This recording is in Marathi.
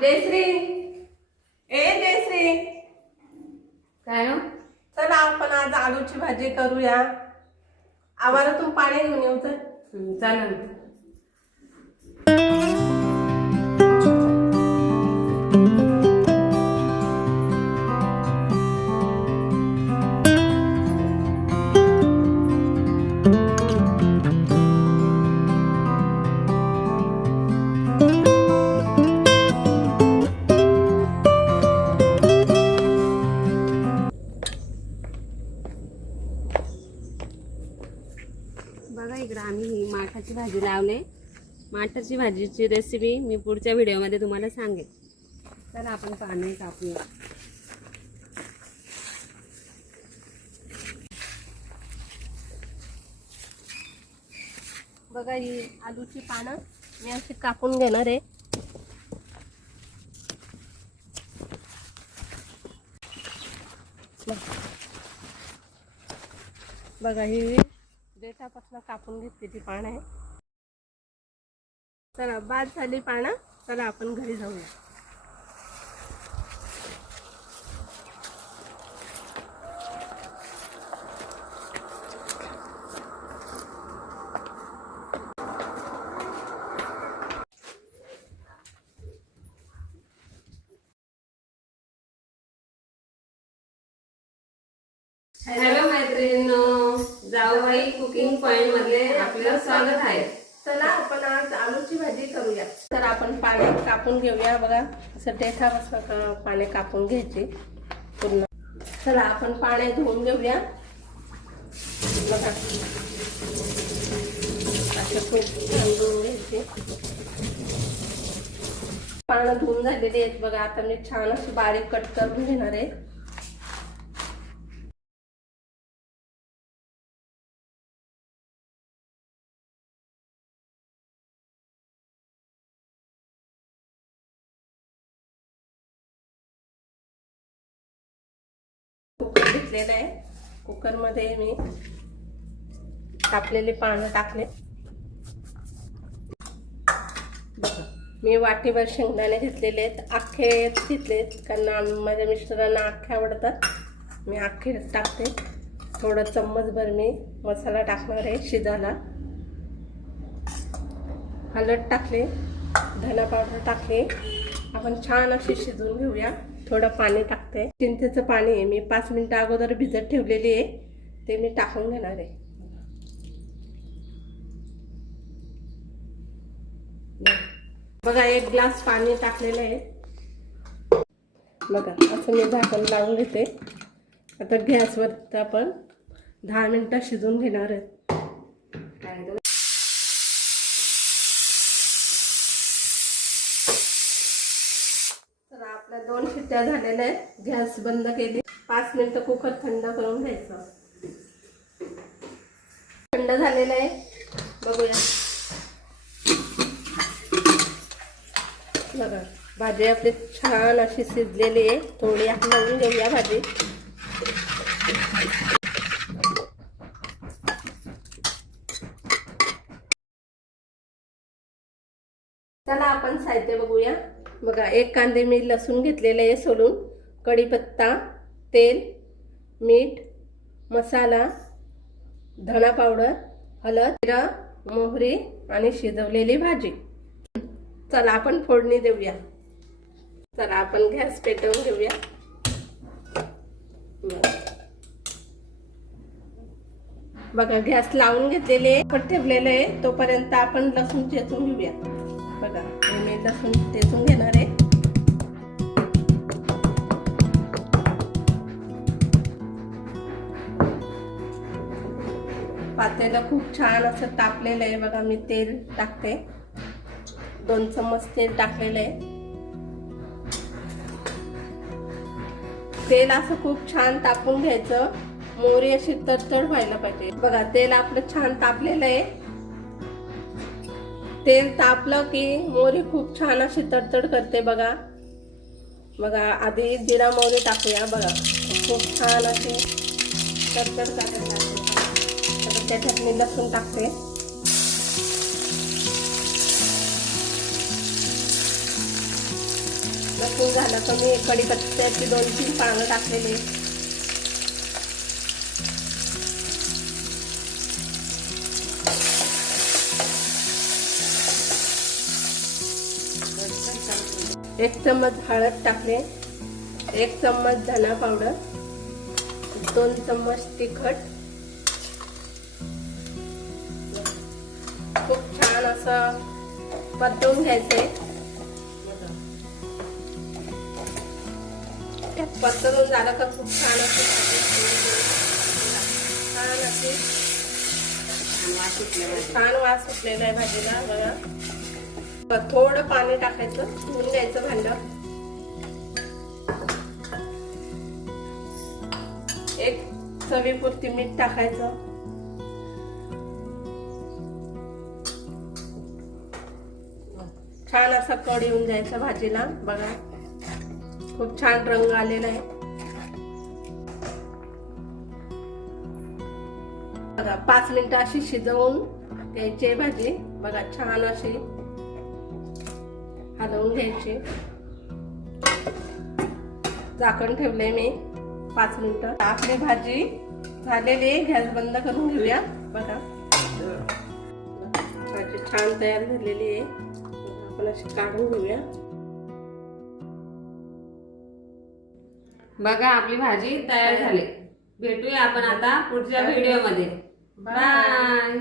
जयश्री, ए जयश्री, काय हो? चला आपण आज आलूची भाजी करूया. आम्हाला तू पाणी घेऊन येऊ तर. चालेल. बघा इकडं आम्ही ही माठाची भाजी लावले. माठाची भाजीची रेसिपी मी पुढच्या व्हिडिओमध्ये तुम्हाला सांगेन. तर आपण पाणी कापूया. बघा ही आलूची पानं मी अशी कापून घेणार आहे. बघा ही देठापासून कापून घेतलेली पानं आहे. चला बाद झाली पानं. चला आपण घरी जाऊया. हॅलो मैत्रिणींनो, जाऊबाई कुकिंग पॉइंट मध्ये आपलं स्वागत आहे. चला आपण आज आलूची भाजी करूया. तर आपण पाणी कापून घेऊया. बघा असं देठापासून पाणी कापून घ्यायचे पूर्ण. चला आपण पाणी धुवून घेऊया. बघा असं खूप छान धुवून घ्यायचे. पानं धुवून झालेली आहेत. बघा आता मी छान अशी बारीक कट करून घेणार आहे. कुकर घेतलेला आहे. कुकर मध्ये मी कापलेले पानं टाकले. बघा मी वाटीभर शेंगदाणे घेतलेले आहेत. अख्खे घेतलेत कारण माझ्या मिस्टरांना अख्खे आवडतात. मी अख्खे टाकते. थोडं चम्मचभर मी मसाला टाकणार आहे शिजायला. हळद टाकले, धना पावडर टाकले. आपण छान अशी शिजवून घेऊया. थोडं पाणी टाकते. चिंचेचं पाणी आहे. मी 5 मिनिटं अगोदर भिजत ठेवलेली आहे. ते मी टाकून घेणार आहे. बघा 1 ग्लास पाणी टाकलेलं आहे. बघा असं मी झाकण लावून घेते. आता गॅसवर आपण 10 मिनिटं शिजवून घेणार आहे. तर आपल्या 2 शिट्ट्या झालेल्या आहेत. गॅस बंद केली. 5 मिनिटं कुकर थंड करून घ्यायचं. थंड झालेलं आहे. बघूया. बघा भाजी आपली छान अशी शिजलेली आहे. थोडी हलवून घेऊया भाजी. चला आपण साहित्य बघूया. बघा 1 कांदे मी लसूण घेतलेले आहे सोलून, कढीपत्ता, तेल, मीठ, मसाला, धना पावडर, हळद, जिरा, मोहरी आणि शिजवलेली भाजी. चला आपण फोडणी देऊया. चला आपण गॅस पेटवून घेऊया. बघा गॅस लावून घेतलेले ठेवलेलं आहे. तोपर्यंत आपण लसूण चेचून घेऊया. बघा मी लसूण चेचून घेणार आहे. पातेलं खूप छान असं तापलेलं आहे. बघा मी तेल टाकते. 2 चम्मच तेल टाकलेलं आहे. तेल असं खूप छान तापून घ्यायचं. मोहरी अशी तडतड व्हायला पाहिजे. बघा तेल आपलं छान तापलेलं आहे. तेल तापलं की मोहरी खूप छान अशी तडतड करते. बघा बघा आधी जिरा मोहरी टाकूया. बघा खूप छान अशी तडतड करायला लागते. त्याच्यात मी लसूण टाकते. लसूण झालं तर मी कढीपत्त्याची 2-3 पानं टाकलेली. एक चम्मच हळद टाकले, 1 चम्मच धना पावडर, 2 चम्मच तिखट. खूप छान असं परतवून घ्यायचंय. परतवून झालं तर खूप छान अशी छान वास सुटलेला आहे भाजीला. बघा थोडं पाणी टाकायचं, धुवून घ्यायचं भांड. एक चवीपुरती मीठ टाकायचं. छान असा कढी होऊन जायचा भाजीला. बघा खूप छान रंग आलेला आहे. बघा 5 मिनिटं अशी शिजवून घ्यायची भाजी. बघा छान अशी हलवून घ्यायची. झाकण ठेवलंय मी 5 मिनिटं. आपली भाजी झालेली आहे. गॅस बंद करून घेऊया. बघा भाजी छान तयार झालेली आहे. आपण अशी काढून घेऊया. बघा आपली भाजी तयार झाली. भेटूया आपण आता पुढच्या व्हिडिओ मध्ये. बाय.